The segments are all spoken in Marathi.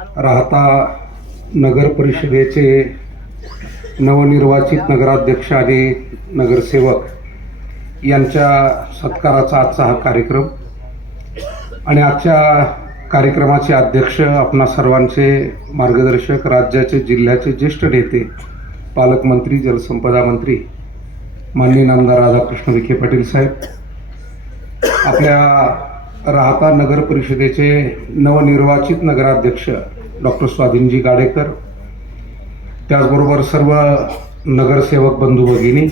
राहता नगर परिषदेचे नवनिर्वाचित नगराध्यक्ष आणि नगरसेवक यांच्या सत्काराचा आजचा हा कार्यक्रम आणि आजच्या कार्यक्रमाचे अध्यक्ष आपणा सर्वांचे मार्गदर्शक, राज्याचे जिल्ह्याचे ज्येष्ठ नेते, पालकमंत्री, जलसंपदा मंत्री माननीय नामदार राधाकृष्ण विखे पाटील साहेब, आपल्या राहता नगर परिषदेचे नवनिर्वाचित नगराध्यक्ष डॉक्टर स्वाधीनजी गाडेकर, त्याचबरोबर सर्व नगरसेवक बंधू भगिनी,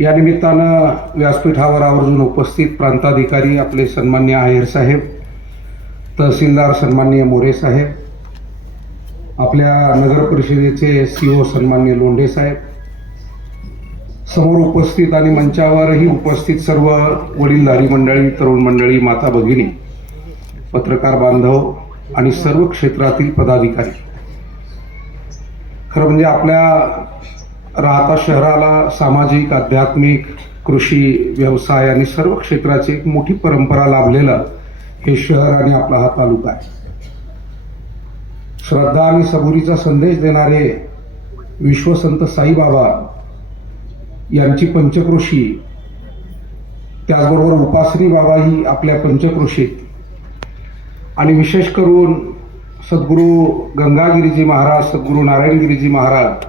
या निमित्तानं व्यासपीठावर आवर्जून उपस्थित प्रांताधिकारी आपले सन्मान्य आहेर साहेब, तहसीलदार सन्माननीय मोरे साहेब, आपल्या नगर परिषदेचे सीओ सन्माननीय लोंढे साहेब, समोर उपस्थित आणि मंचावरही उपस्थित सर्व वडीलधारी मंडळी, तरुण मंडळी, माता भगिनी, पत्रकार बांधव आणि सर्व क्षेत्रातील पदाधिकारी. खरं म्हणजे आपल्या राहता शहराला सामाजिक, आध्यात्मिक, कृषी, व्यवसाय आणि सर्व क्षेत्राची एक मोठी परंपरा लाभलेलं हे शहर आणि आपला हा तालुका आहे. श्रद्धा आणि सबुरीचा संदेश देणारे विश्वसंत साईबाबा यांची पंचक्रोशी, त्याचबरोबर उपासनी बाबा ही आपल्या पंचक्रोशीत, आणि विशेष करून सद्गुरू गंगागिरीजी महाराज, सद्गुरू नारायणगिरीजी महाराज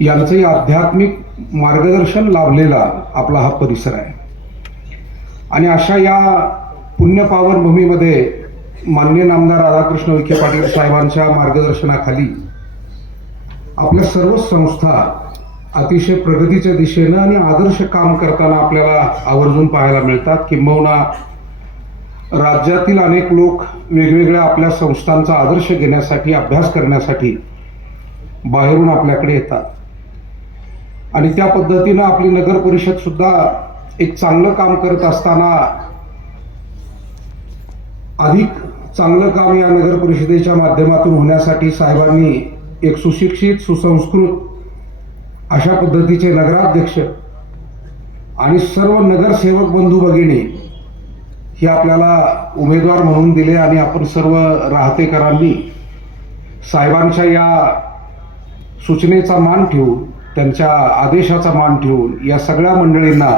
यांचंही आध्यात्मिक मार्गदर्शन लाभलेला आपला हा परिसर आहे. आणि अशा या पुण्यपावन भूमीमध्ये माननीय नामदार राधाकृष्ण विखे पाटील साहेबांच्या मार्गदर्शनाखाली आपल्या सर्व संस्था अतिशय प्रगतीच्या दिशेनं आणि आदर्श काम करताना आपल्याला आवर्जून पाहायला मिळतात. किंबहुना राज्यातील अनेक लोक वेगवेगळ्या आपल्या संस्थांचा आदर्श घेण्यासाठी, अभ्यास करण्यासाठी बाहेरून आपल्याकडे येतात. आणि त्या पद्धतीनं आपली नगर परिषद सुद्धा एक चांगलं काम करत असताना अधिक चांगलं काम या नगर परिषदेच्या माध्यमातून होण्यासाठी साहेबांनी एक सुशिक्षित, सुसंस्कृत अशा पद्धतीचे नगराध्यक्ष आणि सर्व नगरसेवक बंधू भगिनी हे आपल्याला उमेदवार म्हणून दिले. आणि आपण सर्व राहतेकरांनी साहेबांच्या या सूचनेचा मान ठेवून, त्यांच्या आदेशाचा मान ठेवून या सगळ्या मंडळींना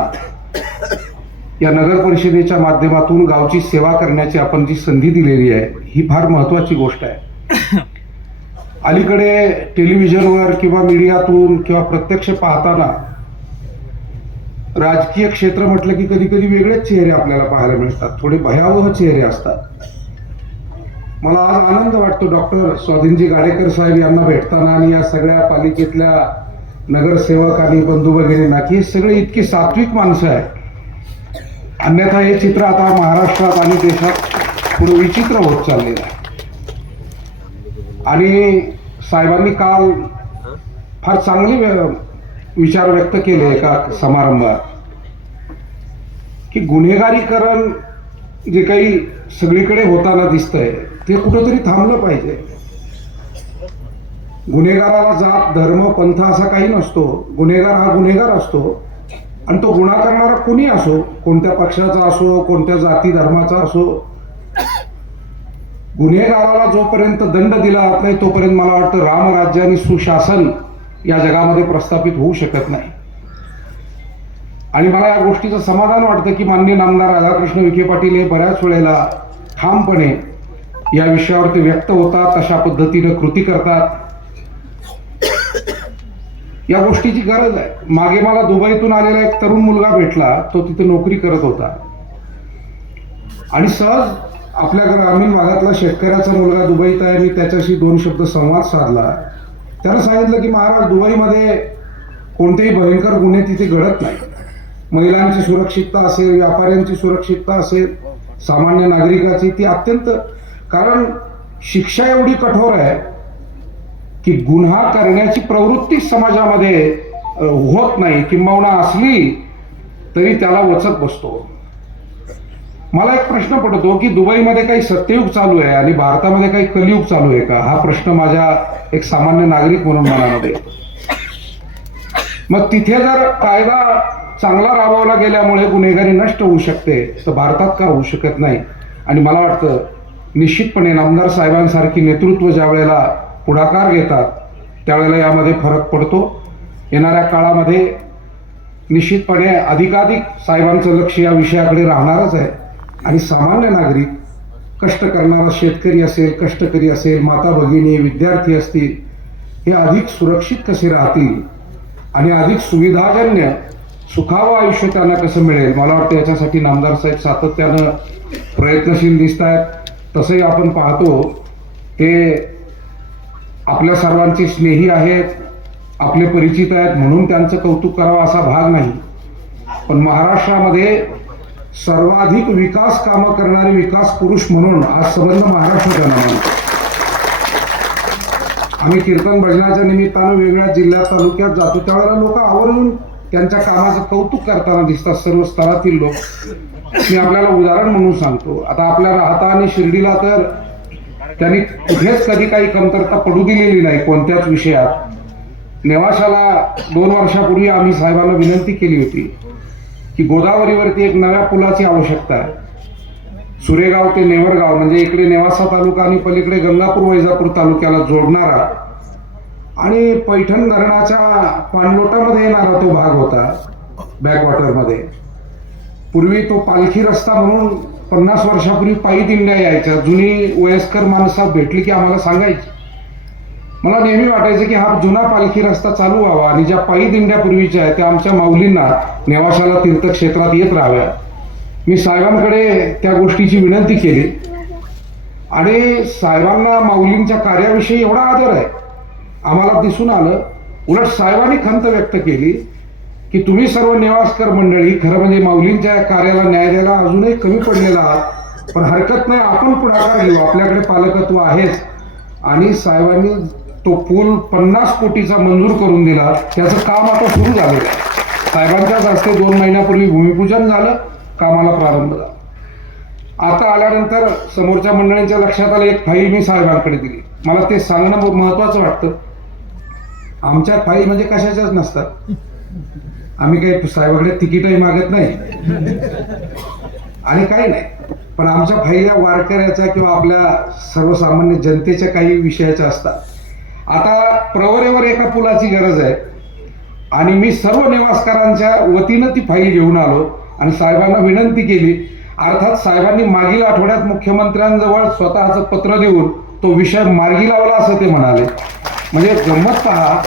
या नगर परिषदेच्या माध्यमातून गावची सेवा करण्याची आपण जी संधी दिलेली आहे ही फार महत्त्वाची गोष्ट आहे. अलीकडे टेलिव्हिजनवर किंवा मीडियातून किंवा प्रत्यक्ष पाहताना राजकीय क्षेत्र म्हटलं की कधी कधी वेगळेच चेहरे आपल्याला पाहायला मिळतात, थोडे भयावह चेहरे असतात. मला आज आनंद वाटतो डॉक्टर स्वाधीनजी गाडेकर साहेब यांना भेटताना आणि या सगळ्या पालिकेतल्या नगरसेवक आणि बंधू भगिनींना की सगळे इतकी सात्विक माणसं आहेत. अन्यथा हे चित्र आता महाराष्ट्रात आणि देशात पुढे विचित्र होत चाललेलं आहे. आणि साहेबांनी काल फार चांगले विचार व्यक्त केले एका समारंभात की गुन्हेगारीकरण जे काही सगळीकडे होताना दिसतंय ते कुठंतरी थांबलं पाहिजे. गुन्हेगाराला जात, धर्म, पंथ असा काही नसतो. गुन्हेगार हा गुन्हेगार असतो आणि तो गुन्हा करणारा कोणी असो, कोणत्या पक्षाचा असो, कोणत्या जाती धर्माचा असो, गुन्हेगाराला जोपर्यंत दंड दिला जात नाही तोपर्यंत मला वाटतं रामराज्य आणि सुशासन या जगामध्ये प्रस्थापित होऊ शकत नाही. आणि मला या गोष्टीचं समाधान वाटतं की माननीय नामदार राधाकृष्ण विखे पाटील हे बऱ्याच वेळेला ठामपणे या विषयावरती व्यक्त होतात, तशा पद्धतीनं कृती करतात. या गोष्टीची गरज आहे. मागे मला दुबईतून आलेला एक तरुण मुलगा भेटला, तो तिथे नोकरी करत होता आणि सहज आपल्या ग्रामीण भागातला शेतकऱ्याचा मुलगा दुबईत आहे. मी त्याच्याशी 2 शब्द संवाद साधला. त्यानं सांगितलं की महाराज, दुबईमध्ये कोणतेही भयंकर गुन्हे तिथे घडत नाही. महिलांची सुरक्षितता असेल, व्यापाऱ्यांची सुरक्षितता असेल, सामान्य नागरिकाची, ती अत्यंत, कारण शिक्षा एवढी कठोर आहे की गुन्हा करण्याची प्रवृत्ती समाजामध्ये होत नाही, किंबहुना असली तरी त्याला वचक बसतो. मला एक प्रश्न पडतो की दुबईमध्ये काही सत्ययुग चालू आहे आणि भारतामध्ये काही कलियुग चालू आहे का? हा प्रश्न माझ्या एक सामान्य नागरिक म्हणून मनामध्ये. मग तिथे जर कायदा चांगला राबवला गेल्यामुळे गुन्हेगारी नष्ट होऊ शकते, तर भारतात का होऊ शकत नाही? आणि मला वाटतं निश्चितपणे नामदार साहेबांसारखी नेतृत्व ज्या वेळेला पुढाकार घेतात त्यावेळेला यामध्ये फरक पडतो. येणाऱ्या काळामध्ये निश्चितपणे अधिकाधिक साहेबांचं लक्ष या विषयाकडे राहणारच आहे आणि सामान्य नागरिक, कष्ट करणारा शेतकरी असेल, कष्टकरी असेल, माता भगिनी, विद्यार्थी असतील, हे अधिक सुरक्षित कसे राहतील आणि अधिक सुविधाजन्य सुखावं आयुष्य त्यांना कसं मिळेल, मला वाटतं याच्यासाठी नामदार साहेब सातत्यानं प्रयत्नशील दिसत आहेत. तसंही आपण पाहतो ते आपल्या सर्वांचे स्नेही आहेत, आपले परिचित आहेत म्हणून त्यांचं कौतुक करावं असा भाग नाही. पण महाराष्ट्रामध्ये सर्वाधिक विकास कामं करणारे विकास पुरुष म्हणून हा संबंध महाराष्ट्र त्यांना मानतो. आम्ही कीर्तन भजनाच्या निमित्तानं वेगळ्या जिल्ह्यात तालुक्यात जातो त्यावेळेला लोक आवर्जून त्यांच्या कामाचं कौतुक करताना दिसतात, सर्व स्तरातील लोक. मी आपल्याला उदाहरण म्हणून सांगतो. आता आपल्या राहता आणि शिर्डीला तर त्यांनी कुठेच कधी काही कमतरता पडू दिलेली नाही कोणत्याच विषयात. नेवाशाला 2 वर्षापूर्वी आम्ही साहेबांना विनंती केली होती की गोदावरीवरती एक नव्या पुलाची आवश्यकता आहे. सुरेगाव ते नेवरगाव म्हणजे इकडे नेवासा तालुका आणि पलीकडे गंगापूर वैजापूर तालुक्याला जोडणारा आणि पैठण धरणाच्या पाणलोटामध्ये येणारा तो भाग होता बॅकवॉटरमध्ये. पूर्वी तो पालखी रस्ता म्हणून 50 वर्षापूर्वी पायी दिंड्या यायच्या. जुनी वयस्कर माणसं भेटली की आम्हाला सांगायची. मला नेहमी वाटायचं की हा जुना पालखी रस्ता चालू व्हावा आणि ज्या पायी दिंड्या पूर्वीच्या आहेत त्या आमच्या माऊलींना नेवाशाला तीर्थक्षेत्रात येत राहाव्या. मी साहेबांकडे त्या गोष्टीची विनंती केली आणि साहेबांना माऊलींच्या कार्याविषयी एवढा आदर आहे आम्हाला दिसून आलं. उलट साहेबांनी खंत व्यक्त केली की तुम्ही सर्व नेवासकर मंडळी खरं म्हणजे माऊलींच्या कार्याला न्याय द्यायला अजूनही कमी पडलेला आहात, पण हरकत नाही, आपण पुढाकार घेऊ, आपल्याकडे पालकत्व आहेच. आणि साहेबांनी तो पूल 50 कोटीचा मंजूर करून दिला. त्याचं काम आता सुरू झालेलं आहे. साहेबांच्याच हस्ते 2 महिन्यापूर्वी भूमिपूजन झालं, कामाला प्रारंभ झाला. आता आल्यानंतर समोरच्या मंडळींच्या लक्षात आलं, एक फाईल मी साहेबांकडे दिली. मला ते सांगणं महत्वाचं वाटतं. आमच्या फाईल म्हणजे कशाच्याच नसतात. आम्ही काही साहेबांकडे तिकीटही मागत नाही आणि काही नाही, पण आमच्या फाईल्या वारकऱ्याच्या किंवा आपल्या सर्वसामान्य जनतेच्या काही विषयाच्या असतात. आता प्रवरेवर एका पुलाची गरज आहे आणि मी सर्व निवासकारांच्या वतीनं ती फाईल घेऊन आलो आणि साहेबांना विनंती केली. अर्थात साहेबांनी मागील आठवड्यात मुख्यमंत्र्यांजवळ स्वतःचं पत्र देऊन तो विषय मार्गी लावला असं ते म्हणाले. म्हणजे गंमत पहा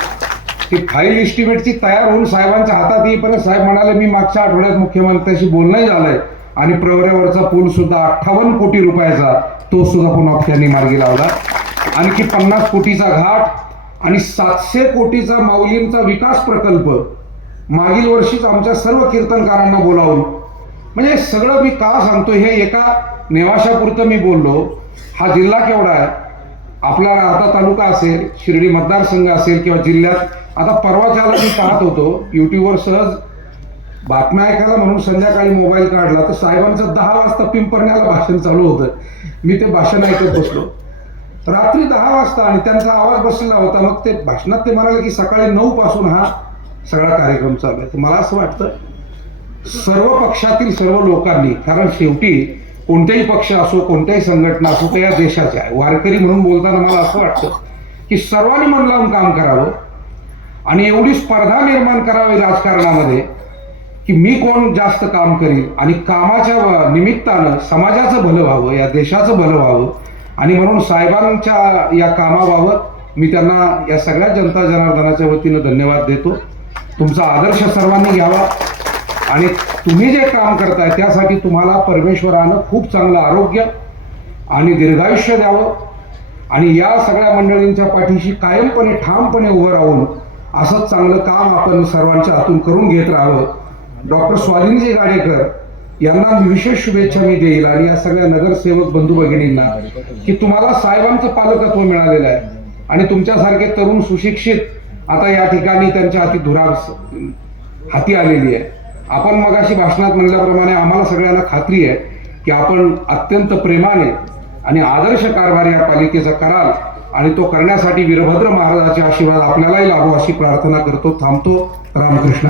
की फाईल इस्टिमेटची तयार होऊन साहेबांच्या हातात येईपर्यंत साहेब म्हणाले मी मागच्या आठवड्यात मुख्यमंत्र्यांशी बोलणंही झालंय आणि प्रवऱ्यावरचा पूल सुद्धा 58 कोटी रुपयाचा तो सुद्धा पुन्हा त्यांनी मार्गी लावला. आणखी 50 कोटीचा घाट आणि 700 कोटीचा माऊलींचा विकास प्रकल्प मागील वर्षीच आमच्या सर्व कीर्तनकारांना बोलावून. म्हणजे सगळं मी का सांगतो, हे एका नेवाशापुरतं मी बोललो. हा जिल्हा केवढा आहे, आपला राहता तालुका असेल, शिर्डी मतदारसंघ असेल किंवा जिल्ह्यात. आता परवाच्याला मी पाहत होतो युट्यूबवर सहज बातम्या ऐकायला म्हणून संध्याकाळी मोबाईल काढला तर साहेबांचं 10 वाजता पिंपरण्याला भाषण चालू होतं. मी ते भाषण ऐकत बसलो रात्री 10 वाजता आणि त्यांचा आवाज बसलेला होता. मग ते भाषणात ते म्हणाले की सकाळी 9 पासून हा सगळा कार्यक्रम चालू आहे. मला असं वाटतं सर्व पक्षातील सर्व लोकांनी, कारण शेवटी कोणत्याही पक्ष असो, कोणत्याही संघटना असो, त्या या देशाच्या आहे. वारकरी म्हणून बोलताना मला असं वाटतं की सर्वांनी मन लावून काम करावं आणि एवढी स्पर्धा निर्माण करावी राजकारणामध्ये की मी कोण जास्त काम करील आणि कामाच्या निमित्तानं समाजाचं भलं व्हावं, या देशाचं भलं व्हावं. आणि म्हणून साहेबांच्या या कामाबाबत मी त्यांना या सगळ्या जनता जनार्दनाच्या वतीनं धन्यवाद देतो. तुमचा आदर्श सर्वांनी घ्यावा आणि तुम्ही जे काम करताय त्यासाठी तुम्हाला परमेश्वरानं खूप चांगलं आरोग्य आणि दीर्घायुष्य द्यावं आणि या सगळ्या मंडळींच्या पाठीशी कायमपणे ठामपणे उभं राहून असंच चांगलं काम आपण सर्वांच्या हातून करून घेत राहावं. डॉक्टर स्वाधीनजी गाडेकर यांना विशेष शुभेच्छा मी देईल आणि या सगळ्या नगरसेवक बंधू भगिनींना की तुम्हाला साहेबांचं पालकत्व मिळालेलं आहे आणि तुमच्यासारखे तरुण सुशिक्षित आता या ठिकाणी त्यांच्या हाती धुरा हाती आलेली आहे. आपण मगाशी भाषणात म्हणल्याप्रमाणे आम्हाला सगळ्यांना खात्री आहे की आपण अत्यंत प्रेमाने आणि आदर्श कारभार या पालिकेचा कराल आणि तो करण्यासाठी वीरभद्र महाराजाचे आशीर्वाद आपल्यालाही लाभो अशी प्रार्थना करतो. थांबतो. रामकृष्ण.